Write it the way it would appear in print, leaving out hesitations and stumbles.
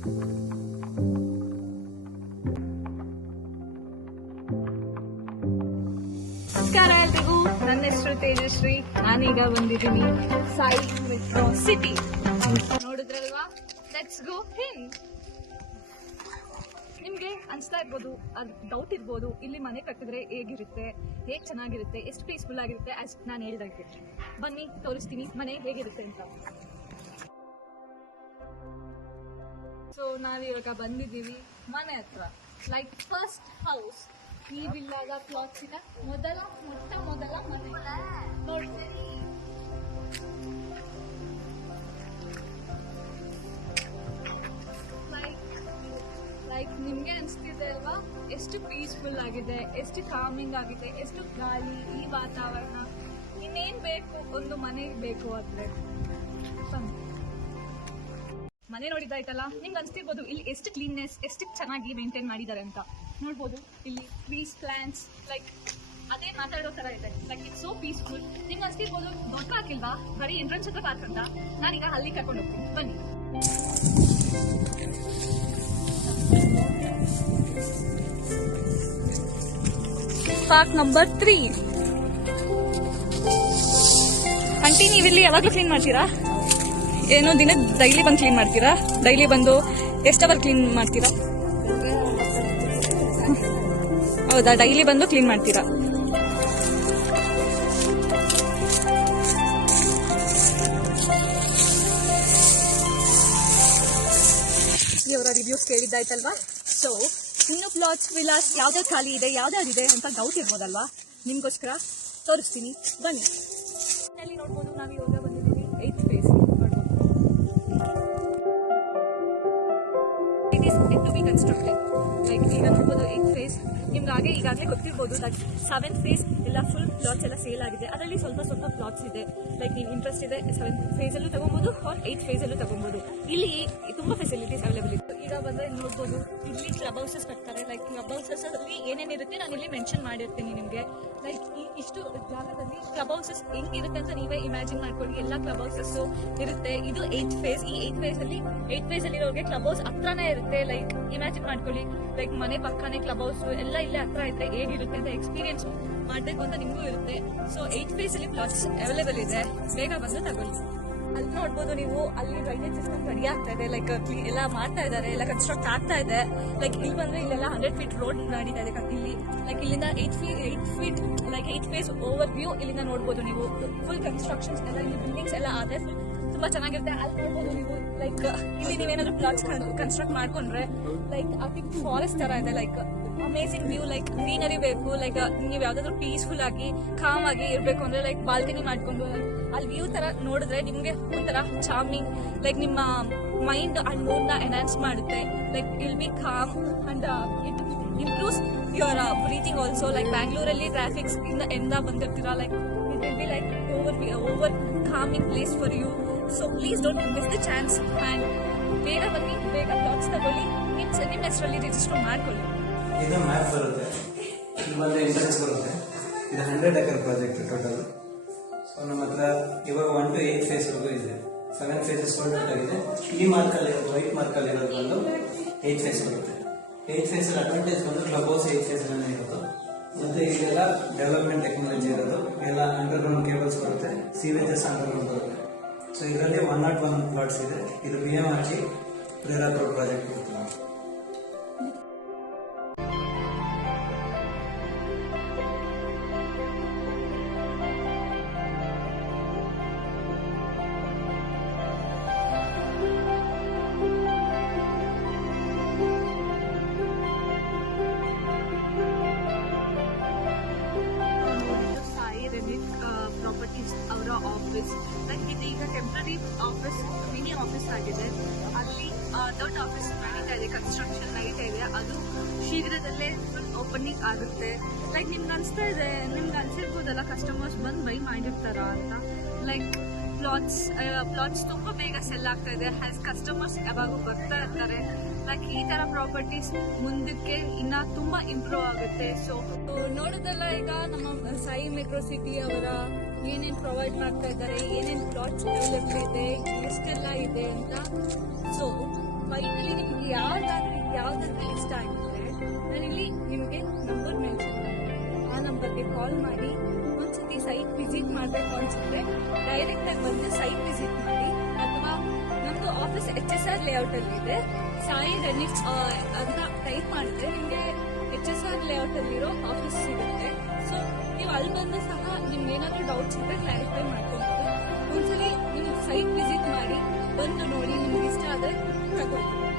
ನಮಸ್ಕಾರ ಎಲ್ರಿಗೂ, ನನ್ನ ಹೆಸರು ತೇಜಶ್ರೀ. ನಾನೀಗ ಬಂದಿದ್ದೀನಿ ಸಾಯಿ ಮೆಟ್ರೋ ಸಿಟಿ. ನೋಡಿದ್ರಲ್ವಾ, ಲೆಟ್ಸ್ ಗೋ ಇನ್. ನಿಮ್ಗೆ ಅನ್ಸ್ತಾ ಇರ್ಬೋದು, ಅದು ಡೌಟ್ ಇರ್ಬೋದು, ಇಲ್ಲಿ ಮನೆ ಕಟ್ಟಿದ್ರೆ ಹೇಗಿರುತ್ತೆ, ಹೇಗೆ ಚೆನ್ನಾಗಿರುತ್ತೆ, ಎಷ್ಟು ಪೀಸ್ಫುಲ್ ಆಗಿರುತ್ತೆ. ಅಸ್ ನಾನು ಹೇಳ್ದಂಗೆ ಬನ್ನಿ ತೋರಿಸ್ತೀನಿ ಮನೆ ಹೇಗಿರುತ್ತೆ ಅಂತ. ಸೊ ನಾವಿವಾಗ ಬಂದಿದ್ದೀವಿ ಮನೆ ಹತ್ರ, ಲೈಕ್ ಫಸ್ಟ್ ಹೌಸ್. ಈ ವಿಲ್ಲಾದ ಪ್ಲಾಟ್ಸಿನ ಮೊಟ್ಟ ಮೊದಲ ಮನೆ ನೋಡ್ತೀರಿ. ಲೈಕ್ ನಿಮ್ಗೆ ಅನ್ಸ್ತಿದೆ ಅಲ್ವಾ, ಎಷ್ಟು ಪೀಸ್ಫುಲ್ ಆಗಿದೆ, ಎಷ್ಟು ಕಾಮಿಂಗ್ ಆಗಿದೆ, ಎಷ್ಟು ಗಾಳಿ, ಈ ವಾತಾವರಣ. ಇನ್ನೇನ್ ಬೇಕು ಒಂದು ಮನೆ ಬೇಕು ಅಂದ್ರೆ. ಮನೆ ನೋಡಿದಾಯ್ತಲ್ಲ, ನಿಮ್ಗೆ ಅನ್ಸ್ತಿರ್ಬೋದು ಇಲ್ಲಿ ಎಷ್ಟು ಕ್ಲೀನ್ನೆಸ್, ಎಷ್ಟು ಚೆನ್ನಾಗಿ ಮೇಂಟೈನ್ ಮಾಡಿದ್ದಾರೆ ಅಂತ. ನೋಡ್ಬೋದು ಇಲ್ಲಿ ಟ್ರೀಸ್, ಪ್ಲಾಂಟ್ಸ್, ಲೈಕ್ ಅದೇ ಮಾತಾಡೋ ತರ ಇದೆ. Like it's so peaceful. ನಿಮ್ಗೆ ಅನ್ಸ್ತಿರ್ಬೋದು ದೊಡ್ಡ ಪಾರ್ಕ್ ಇಲ್ವಾ, ಬರೀ ಎಂಟ್ರೆನ್ಸ್ ಹತ್ರ ಪಾರ್ಕ್ ಅಂತ. ನಾನೀಗ ಅಲ್ಲಿ ಕರ್ಕೊಂಡು ಹೋಗ್ತೀನಿ, ಬನ್ನಿ. Park number 3. ಆಂಟಿ, ನೀವಿಲ್ಲಿ ಯಾವಾಗಲೂ ಕ್ಲೀನ್ ಮಾಡ್ತೀರಾ? ಏನೋ ದಿನ ಡೈಲಿ ಬಂದು ಕ್ಲೀನ್ ಮಾಡ್ತೀರಾ? ಡೈಲಿ ಬಂದು ಎಷ್ಟು ಅವರ್ ಕ್ಲೀನ್ ಮಾಡ್ತೀರಾ? ಹೌದಾ, ಡೈಲಿ ಬಂದು ಕ್ಲೀನ್ ಮಾಡ್ತೀರಾ? ಅವರ ರಿವ್ಯೂಸ್ ಕೇಳಿದ್ದಾಯ್ತಲ್ವಾ. ಸೊ ಇನ್ನು ಪ್ಲಾಟ್ಸ್, ವಿಲಾಸ್ ಯಾವ್ದಾವ್ದು ಖಾಲಿ ಇದೆ, ಯಾವ್ದಾವ್ದಿದೆ ಅಂತ ಡೌಟ್ ಇರ್ಬೋದಲ್ವಾ. ನಿಮ್ಗೋಸ್ಕರ ತೋರಿಸ್ತೀನಿ, ಬನ್ನಿ. ಅಲ್ಲಿ ನೋಡ್ಬೋದು, ನಾವು ಇವಾಗ ಬಂದಿದ್ದೀವಿ 8th phase. ನೋಡ್ಬೋದು, it is yet to be constructed. Like ಈಗ ನೋಡ್ಬೋದು 8th phase. ನಿಮ್ಗೆ ಈಗಾಗಲೇ ಗೊತ್ತಿರ್ಬೋದು, ಲೈಕ್ 7th phase ಎಲ್ಲ ಫುಲ್ ಪ್ಲಾಟ್ಸ್ ಎಲ್ಲ ಸೇಲ್ ಆಗಿದೆ. ಅದರಲ್ಲಿ ಸ್ವಲ್ಪ ಪ್ಲಾಟ್ಸ್ ಇದೆ. ಲೈಕ್ ನೀವು ಇಂಟ್ರೆಸ್ಟ್ ಇದೆ 7th phase ಅಲ್ಲೂ ತಗೊಬೋದು, ಆರ್ 8th phase ಅಲ್ಲೂ ತಗೊಬೋದು. ಇಲ್ಲಿ ತುಂಬಾ ಫೆಸಿಲಿಟೀಸ್ ಅವೈಲೇಬಲ್ ಇತ್ತು. ಈಗ ಬಂದರೆ ನೋಡ್ಬೋದು, ಇಲ್ಲಿ ಕ್ಲಬ್ ಹೌಸಸ್ ಕಟ್ತಾರೆ. ಲೈಕ್ ಕ್ಲಬ್ ಹೌಸಸ್ ಅಲ್ಲಿ ಏನೇನಿರುತ್ತೆ ನಾನು ಇಲ್ಲಿ ಮೆನ್ಷನ್ ಮಾಡಿರ್ತೀನಿ ನಿಮಗೆ. ಲೈಕ್ ಇಷ್ಟು ಜಾಗದಲ್ಲಿ ಕ್ಲಬ್ ಹೌಸಸ್ ಹೆಂಗಿರುತ್ತೆ ಅಂತ ನೀವೇ ಇಮ್ಯಾಜಿನ್ ಮಾಡ್ಕೊಳ್ಳಿ. ಎಲ್ಲ ಕ್ಲಬ್ ಹೌಸಸ್ ಇರುತ್ತೆ. ಇದು 8th phase. ಈ 8th phase ಅಲ್ಲಿ ಇರೋರಿಗೆ ಕ್ಲಬ್ ಹೌಸ್ ಹತ್ರನೇ ಇರುತ್ತೆ. ಲೈಕ್ ಇಮ್ಯಾಜಿನ್ ಮಾಡ್ಕೊಳ್ಳಿ, ಲೈಕ್ ಮನೆ ಪಕ್ಕನೇ ಕ್ಲಬ್ ಹೌಸ್ ಎಲ್ಲ ಇಲ್ಲೇ ಹತ್ರ ಇದ್ರೆ ಹೇಗಿರುತ್ತೆ ಅಂತ ಎಕ್ಸ್ಪೀರಿಯನ್ಸ್ ಮಾಡಬೇಕು ಅಂತ ನಿಮಗೂ ಇರುತ್ತೆ. ಸೊ 8th phase ಅಲ್ಲಿ ಪ್ಲಾಟ್ಸ್ ಅವೈಲೇಬಲ್ ಇದೆ, ಬೇಗ ಬಂದು ತಗೊಳ್ಳಿ. ಅಲ್ಲಿ ನೋಡ್ಬೋದು ನೀವು, ಅಲ್ಲಿ ಡ್ರೈನೇಜ್ ಸಿಸ್ಟಮ್ ರೆಡಿ ಆಗ್ತಾ ಇದೆ. ಲೈಕ್ ಎಲ್ಲ ಮಾಡ್ತಾ ಇದ್ದಾರೆ, ಎಲ್ಲ ಕನ್ಸ್ಟ್ರಕ್ಟ್ ಆಗ್ತಾ ಇದೆ. ಲೈಕ್ ಇಲ್ಲಿ ಬಂದ್ರೆ ಇಲ್ಲೆಲ್ಲ 100 feet ರೋಡ್ ನಡೀತಾ ಇದೆ ಇಲ್ಲಿ. ಲೈಕ್ ಇಲ್ಲಿಂದ 8 feet like 8th phase over view ಇಲ್ಲಿಂದ ನೋಡ್ಬೋದು ನೀವು. ಫುಲ್ ಕನ್ಸ್ಟ್ರಕ್ಷನ್ಸ್ ಎಲ್ಲ, ಇಲ್ಲಿ ಬಿಲ್ಡಿಂಗ್ಸ್ ಎಲ್ಲ ಆದ್ರೆ ತುಂಬಾ ಚೆನ್ನಾಗಿರುತ್ತೆ. ಅಲ್ಲಿ ನೋಡ್ಬೋದು ನೀವು, ಲೈಕ್ ಇಲ್ಲಿ ನೀವೇನಾದ್ರೂ ಪ್ಲಾಟ್ಸ್ ಕನ್ಸ್ಟ್ರಕ್ಟ್ ಮಾಡ್ಕೊಂಡ್ರೆ ಲೈಕ್ ಆ ಫಾರೆಸ್ಟ್ ತರ ಇದೆ. Like amazing view, like greenery ಬೇಕು. ಲೈಕ್ ನೀವು ಯಾವ್ದಾದ್ರು ಪೀಸ್ಫುಲ್ ಆಗಿ ಕಾಮ್ ಆಗಿ ಇರ್ಬೇಕು ಅಂದ್ರೆ ಲೈಕ್ ಬಾಲ್ಕನಿ ಮಾಡ್ಕೊಂಡು ಅಲ್ಲಿ ವ್ಯೂ ತರ ನೋಡಿದ್ರೆ ನಿಮ್ಗೆ ಒಂಥರ ಚಾರ್ಮಿಂಗ್, ಲೈಕ್ ನಿಮ್ಮ ಮೈಂಡ್ ಅಂಡ್ ಮೂಡ್ ನ ಎನ್ಹಾನ್ಸ್ ಮಾಡುತ್ತೆ. Like will be calm and it improves your breathing also. Like ಬ್ಯಾಂಗ್ಳೂರಲ್ಲಿ ಟ್ರಾಫಿಕ್ಸ್ ಇಂದ ಬಂದಿರ್ತೀರಾ, like it will be like over coming place for you. So please don't miss the chance and ಬೇಗ ಬನ್ನಿ, ಬೇಗ plots ತಗೊಳ್ಳಿ. ನಿಮ್ಮ ಹೆಸರಲ್ಲಿ ರಿಜಿಸ್ಟರ್ ಮಾಡ್ಕೊಳ್ಳಿ. ಇದು ಮ್ಯಾಪ್ ಬರುತ್ತೆ, ಇದು ಬಂದು ಇಂಟ್ರೆನ್ಸ್ ಬರುತ್ತೆ. ಇದು 100 acre ಪ್ರಾಜೆಕ್ಟ್ ಟೋಟಲ್. ಸೊ ನಮ್ಮ ಹತ್ರ ಇವಾಗ 1 to 8 phase ವರೆಗೂ ಇದೆ. 7 phases ಕಂಪ್ಲೀಟ್ ಆಗಿದೆ. ಈ ಮಾರ್ಕಲ್ಲಿ ವೈಟ್ ಮಾರ್ಕಲ್ಲಿ ಇರೋದು ಬಂದು 8th phase ಬರುತ್ತೆ. 8th phase ಅಡ್ವಾಂಟೇಜ್ ಬಂದು ಕ್ಲಬ್ ಹೌಸ್ 8th phase ಅಲ್ಲೇ ಇರೋದು. ಮತ್ತೆ ಇದೆಲ್ಲ ಡೆವಲಪ್ಮೆಂಟ್ ಟೆಕ್ನಾಲಜಿ ಇರೋದು. ಎಲ್ಲ ಅಂಡರ್ಗ್ರೌಂಡ್ ಕೇಬಲ್ಸ್ ಬರುತ್ತೆ, ಸೀವೇಜಸ್ ಅಂಡರ್ಗ್ರೌಂಡ್ ಬರುತ್ತೆ. ಸೊ ಇದರಲ್ಲಿ 101 ಪ್ಲಾಟ್ಸ್ ಇದೆ. ಇದು BMRG ಪ್ರೇರಕ್ ರೋಡ್ ಪ್ರಾಜೆಕ್ಟ್ ಬರುತ್ತೆ. ಪ್ರಾಪರ್ಟೀಸ್ ಅವರ ಆಫೀಸ್, ಲೈಕ್ ಇದು ಈಗ ಟೆಂಪ್ರರಿ ಆಫೀಸ್, ಮಿನಿ ಆಫೀಸ್ ಆಗಿದೆ. ಅಲ್ಲಿ ದೊಡ್ಡ ಆಫೀಸ್ ನಡೀತಾ ಇದೆ, ಕನ್ಸ್ಟ್ರಕ್ಷನ್ ನಡೀತಾ ಇದೆ. ಅದು ಶೀಘ್ರದಲ್ಲೇ ಫುಲ್ ಓಪನಿಂಗ್ ಆಗುತ್ತೆ. ಲೈಕ್ ನಿಮ್ಗೆ ಅನ್ಸಿರ್ಬೋದಲ್ಲ, ಕಸ್ಟಮರ್ಸ್ ಬಂದು ಬೈ ಮಾಡಿರ್ತಾರ ಅಂತ. ಲೈಕ್ ಪ್ಲಾಟ್ಸ್ ತುಂಬಾ ಬೇಗ ಸೆಲ್ ಆಗ್ತಾ ಇದೆ. ಕಸ್ಟಮರ್ಸ್ ಯಾವಾಗ ಬರ್ತಾ ಇರ್ತಾರೆ. ಲೈಕ್ ಈ ತರ ಪ್ರಾಪರ್ಟೀಸ್ ಮುಂದಕ್ಕೆ ಇನ್ನ ತುಂಬಾ ಇಂಪ್ರೂವ್ ಆಗುತ್ತೆ. ಸೊ ನೋಡೋದಲ್ಲ, ಈಗ ನಮ್ಮ ಸಾಯಿ ಮೆಟ್ರೋ ಸಿಟಿ ಅವರ ಏನೇನ್ ಪ್ರೊವೈಡ್ ಮಾಡ್ತಾ ಇದ್ದಾರೆ, ಏನೇನ್ ಪ್ಲಾಟ್ಸ್ ಅವೈಲೇಬಲ್ ಇದೆ, ಎಷ್ಟೆಲ್ಲ ಇದೆ ಅಂತ. ಸೊ ಫೈನಲಿ ನಿಮ್ಗೆ ಯಾವ್ದಾದ್ರು ಇಷ್ಟ ಆಗಿದ್ರೆ ನಾನಿಲ್ಲಿ ನಿಮಗೆ ನಂಬರ್ ಮೆನ್ಷನ್ ಮಾಡಿ ಆ ನಂಬರ್ಗೆ ಕಾಲ್ ಮಾಡಿ ಒಂದ್ಸತಿ ಸೈಟ್ ವಿಸಿಟ್ ಮಾಡಬೇಕು ಅನ್ಸಿದ್ರೆ ಡೈರೆಕ್ಟ್ ಆಗಿ ಬಂದು ಸೈಟ್ ವಿಸಿಟ್ ಮಾಡಿ, ಅಥವಾ ನಮ್ದು ಆಫೀಸ್ HSR ಲೇಔಟ್ ಅಲ್ಲಿ ಇದೆ. ಸಾಯಿ ರನಿಕ್ಸ್ ಅಂತ ಟೈಪ್ ಮಾಡಿದ್ರೆ ನಿಮಗೆ HSR ಲೇಔಟ್ ಅಲ್ಲಿರೋ ಆಫೀಸ್ ಸಿಗುತ್ತೆ. ಸೊ ನೀವು ಅಲ್ಲಿ ಬಂದು ಸಹ ನಿಮ್ಗೆ ಏನಾದ್ರು ಡೌಟ್ಸ್ ಇದ್ರೆ ಕ್ಲಾರಿಫೈ ಮಾಡ್ಕೊಬೋದು. ಒಂದ್ಸಲಿ ನೀವು ಸೈಟ್ ವಿಸಿಟ್ ಮಾಡಿ ಬಂದು ನೋಡಿ, ನಿಮ್ಗೆ ಇಷ್ಟ ಆದ್ರೆ ತಗೊಳ್ಳಿ.